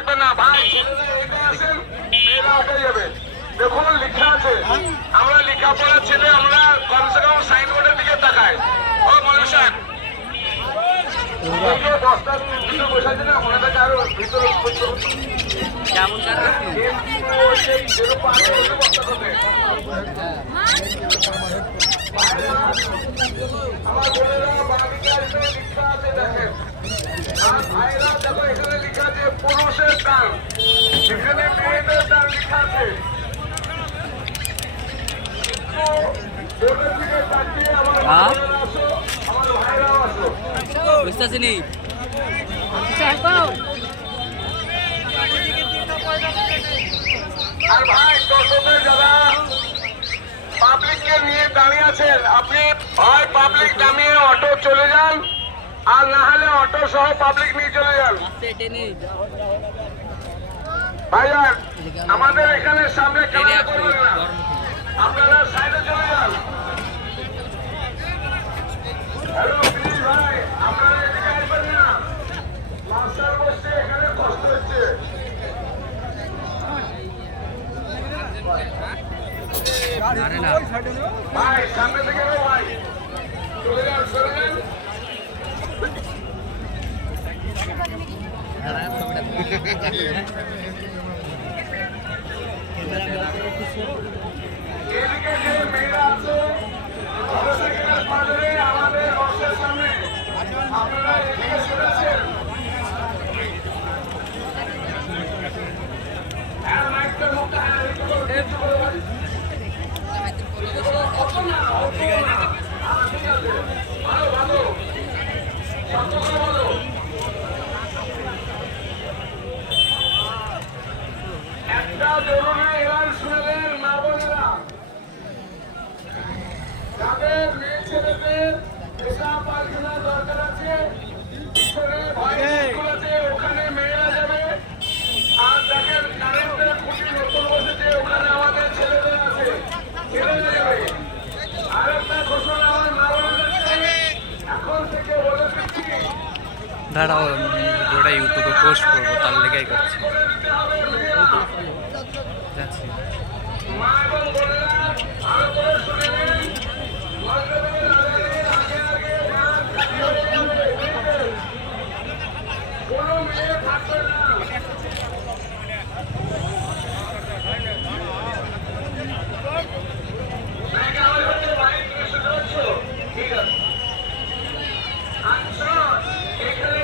রাখবেন না ভাই, ছেলেরা এগিয়ে আসেন, মেয়েরা আগে যাবে। দেখুন লেখা আছে, আমরা লেখাপড়া ছেলে, আমরা কমসে কম সাইনবোর্ডের দিকে তাকাই। ও মৌলভী সাহেব, বস্তার ভিতরে বসাচ্ছে না, ওনাদেরকে আরো ভিতরে আমার বোনেরা বাড়িতে আসবে, লেখা আছে দেখেন। আর ভাইরা দেখো এখানে লেখা আছে পুরুষের দান, এখানে মেয়েদের দান লেখা আছে। বোনের দিকে তাকিয়ে আমার বোনেরা আসো, আমার ভাইরাও আসো। বুঝতেছি নি আর ভাই দর্শকের যারা পাবলিককে নিয়ে দাঁড়িয়ে আছেন, আপনি হয় পাবলিক নামিয়ে অটো চলে যান, আর না হলে অটো সহ পাবলিক নিয়ে চলে যান। ভাইয়ার আমাদের এখানে সামনে খেলা করবেন না, আপনারা সাইডে চলে যান। হ্যালো প্লিজ ভাই, আপনারা এদিকে আসবেন না, মাস্টার বসছে এখানে, কষ্ট হচ্ছে। ভাই সামনে থেকে ভাই চলে যান, চলে যান। এদিকে যে মেয়েরা আছে আমাদের বক্সের সামনে, আপনারা এদিকে শুনেছেন। একটা জরুরি এলান শুনলেন মা বোনেরা, যাদের মেয়ে ছেলেদের পেশা পায়খানা দরকার আছে, ওখানে মেয়েরা যাবে। আর দেখেন কারেন্টের খুঁটি নতুন বসেছে, ওখানে আমাদের ছেলেদের আছে, ছেলেরা যাবে। আরেকটা ঘোষণা আমার মা বোনেদের এখন থেকে বলে দিচ্ছি, দাঁড়াও ভিডিওটা ইউটিউবে পোস্ট করবো, তার লেগেই করছি। যাচ্ছি মা এবং বোনেরা আরো করে শুনে নিন, মণ্ডপের আগে আগে কোনো মেয়ে থাকবে না। ঠিক আছে, আচ্ছা এখানে